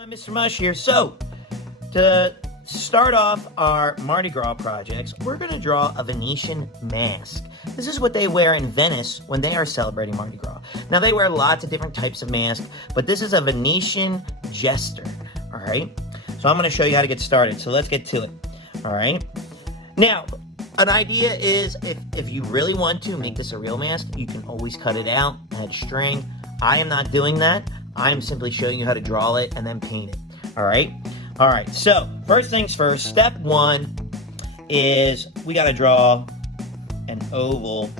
I'm Mr. Mush here. So, to start off our Mardi Gras projects, we're going to draw a Venetian mask. This is what they wear in Venice when they are celebrating Mardi Gras. Now, they wear lots of different types of masks, but this is a Venetian Jester, all right? So I'm going to show you how to get started. So let's get to it, all right? Now, an idea is if you really want to make this a real mask, you can always cut it out, add string. I am not doing that. I'm simply showing you how to draw it and then paint it, all right? All right, so first things first, step one is we got to draw an oval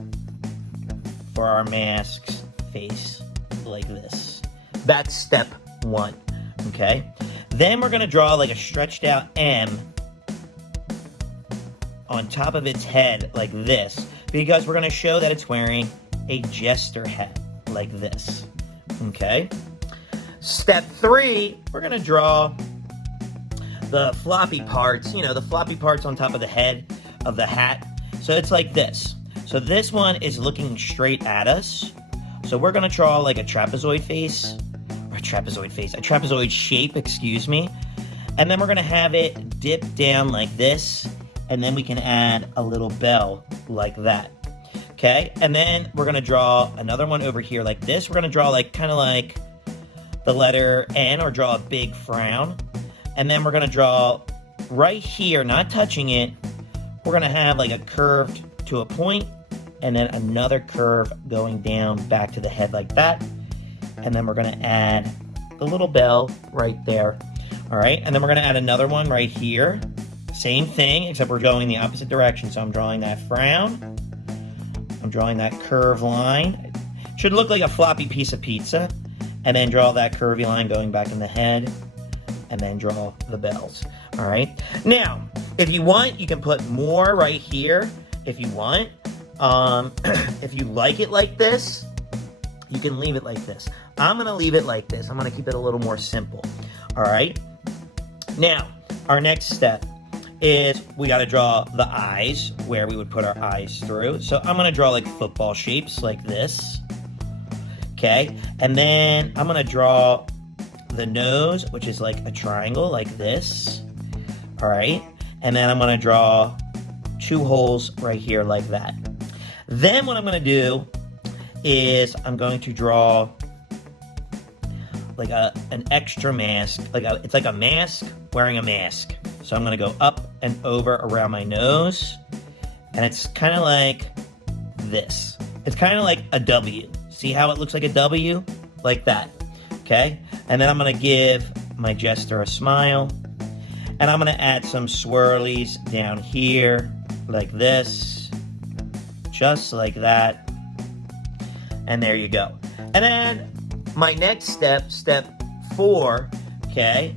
for our mask's face like this. That's step one, okay? Then we're going to draw like a stretched out M on top of its head like this because we're going to show that it's wearing a jester hat like this, okay? Step three, we're going to draw the floppy parts, you know, the floppy parts on top of the head of the hat. So it's like this. So this one is looking straight at us. So we're going to draw like a trapezoid face, or a trapezoid shape, excuse me. And then we're going to have it dip down like this. And then we can add a little bell like that. Okay. And then we're going to draw another one over here like this. We're going to draw like kind of like the letter N, or draw a big frown. And then we're going to draw right here, not touching it, we're going to have like a curve to a point, and then another curve going down back to the head like that. And then we're going to add the little bell right there. All right, and then we're going to add another one right here. Same thing, except we're going the opposite direction. So I'm drawing that frown. I'm drawing that curve line. It should look like a floppy piece of pizza. And then draw that curvy line going back in the head. And then draw the bells. All right. Now, if you want, you can put more right here. If you want, if you like it like this, you can leave it like this. I'm gonna leave it like this. I'm gonna keep it a little more simple. All right. Now, our next step is we got to draw the eyes where we would put our eyes through. So I'm gonna draw like football shapes like this. Okay, and then I'm gonna draw the nose, which is like a triangle like this. All right, and then I'm gonna draw two holes right here like that. Then what I'm gonna do is I'm going to draw like an extra mask, it's like a mask wearing a mask. So I'm gonna go up and over around my nose, and it's kind of like this. It's kind of like a W. See how it looks like a W? Like that, okay? And then I'm gonna give my jester a smile, and I'm gonna add some swirlies down here, like this, just like that, and there you go. And then my next step, step 4, okay,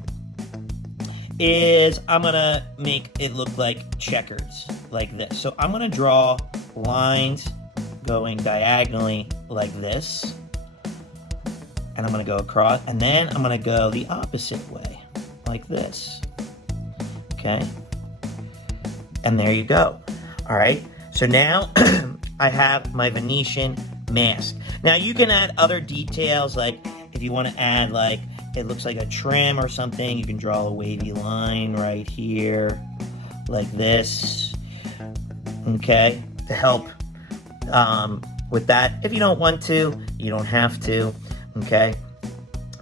is I'm gonna make it look like checkers, like this. So I'm gonna draw lines going diagonally like this, and I'm gonna go across, and then I'm gonna go the opposite way, like this, okay? And there you go. All right, so now I have my Venetian mask. Now you can add other details, like if you wanna add like, it looks like a trim or something, you can draw a wavy line right here, like this, okay, to help with that. If you don't want to, you don't have to, okay?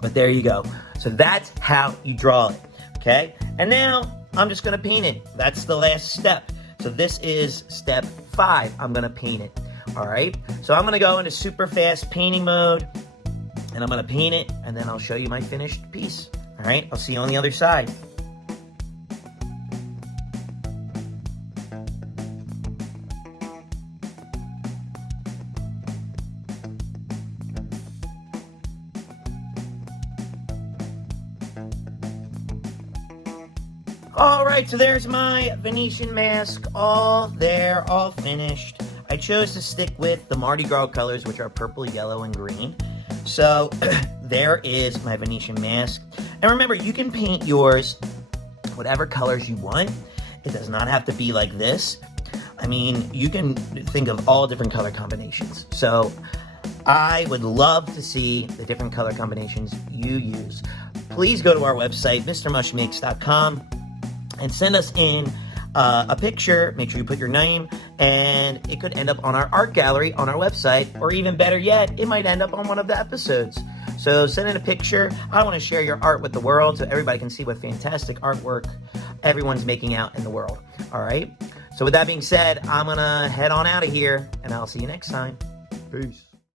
But there you go. So that's how you draw it, okay? And now I'm just gonna paint it. That's the last step. So this is step 5. I'm gonna paint it, all right? So I'm gonna go into super fast painting mode, and I'm gonna paint it, and then I'll show you my finished piece, all right? I'll see you on the other side. All right, so there's my Venetian mask, all there, all finished. I chose to stick with the Mardi Gras colors, which are purple, yellow, and green. So there is my Venetian mask. And remember, you can paint yours whatever colors you want. It does not have to be like this. I mean, you can think of all different color combinations. So I would love to see the different color combinations you use. please go to our website, mrmushmakes.com, and send us in a picture. Make sure you put your name, and it could end up on our art gallery on our website, or even better yet, it might end up on one of the episodes. So send in a picture. I want to share your art with the world so everybody can see what fantastic artwork everyone's making out in the world. All right? So with that being said, I'm going to head on out of here, and I'll see you next time. Peace.